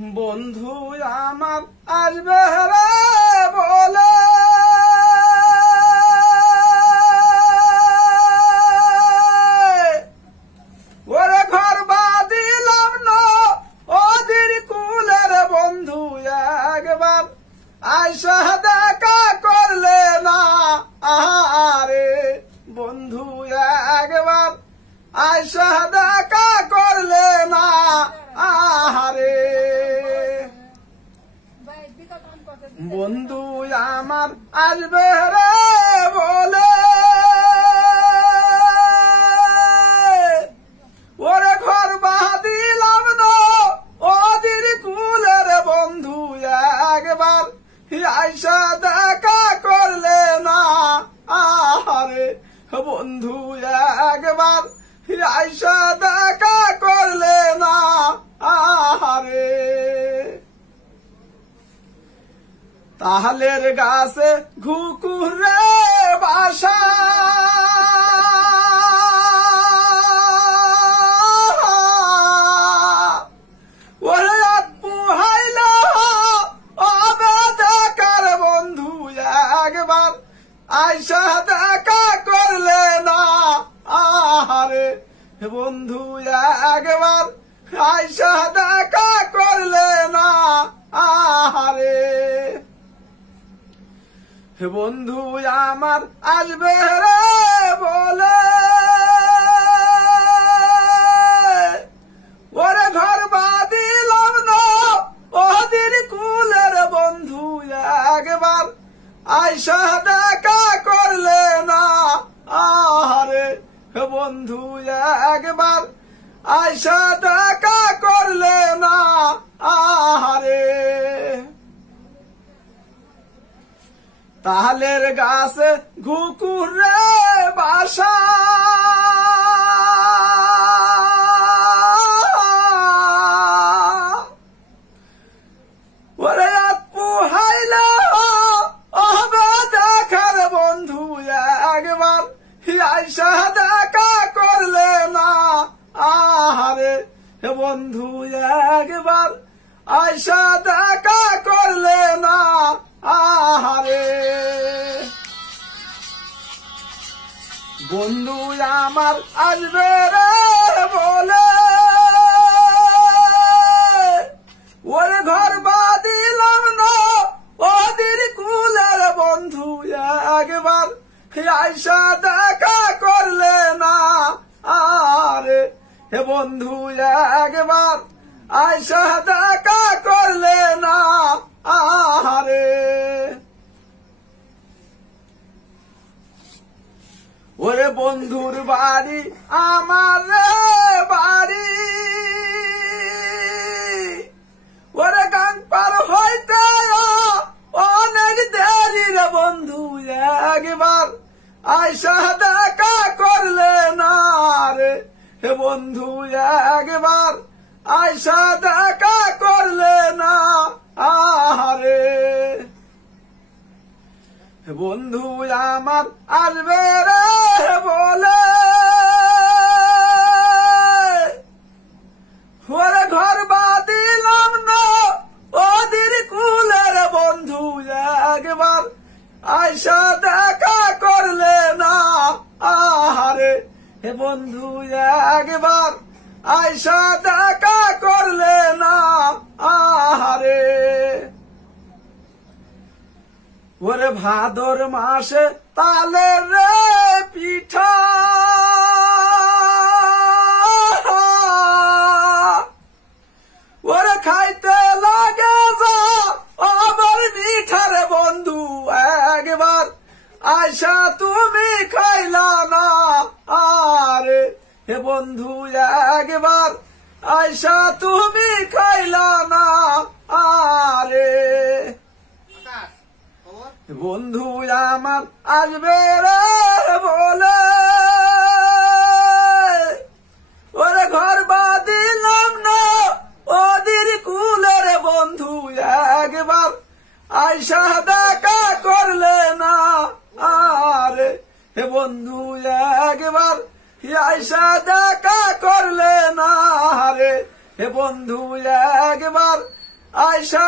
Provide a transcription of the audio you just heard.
বন্ধু আমার আসবে রে বলে ওরে ঘর বাঁধিলাম না ওদের কুলের বন্ধু একবার আয়সা দেখা করলে না আহারে বন্ধু একবার আয়সা দেখা করলে না আহারে বন্ধু আমার আসবে রে বলে ওরে ঘর বাঁধিলাম না ওদের কুলের বন্ধু একবার আয়সা দেখা করলে না আহারে বন্ধু একবার আয়সা দেখা করলে না আহারে তাহলের গাছে ঘুকুরে বাসা ওরে পুহাইল অবে দেখার বন্ধু একবার আয়সা দেখা করলে না আহারে বন্ধু একবার আয়সা দেখা করলে না আহারে বন্ধু আমার আসবে রে বলে ওরে ঘর বাঁধিলাম না ওদের কুলের বন্ধু একবার আয়সা দেখা করলে না আহারে বন্ধু একবার আয়সা দেখা করলে না আহারে তাহলের গাছে ঘুকুরে বাসা ওরে পুহাইল হবে দেখার বন্ধু একবার আয়সা দেখা করলে না আহারে বন্ধু একবার আয়সা দেখা করলে না আহারে বন্ধু আমার আসবে রে বলে ওরে ঘর বাঁধিলাম না ওদের কুলের বন্ধু একবার আয়সা দেখা করলে না আরে বন্ধু একবার আয়সা দেখা করলে না আহারে ওরে বন্ধুর বাড়ি আমার বাড়ি ওরে গান পার হইতে অনেক দেরি রে বন্ধু একবার আয়সা দেখা করলে না রে বন্ধু একবার আয়সা দেখা করলে না আহারে বন্ধু আমার আসবে রে বলে ওরে ঘর বাঁধিলাম না ওদের কুলের বন্ধু একবার আয়সা দেখা করলে না আহারে বন্ধু একবার আয়সা দেখা করলে না আহারে ওরে ভাদর মাসে তালের রে পিঠা ওরে খাইতে লাগে যা আবার মিঠার বন্ধু একবার আয়সা তুমি খাইলা না আরে বন্ধু একবার আয়সা তুমি খাইলা না আরে বন্ধু আমার আসবে রে বলে ওরে ঘর বাঁধিলাম না ওদের কুলের বন্ধু একবার আয়সা দেখা করলে না আরে বন্ধু একবার আয়সা দেখা করলে না রে বন্ধু একবার আয়সা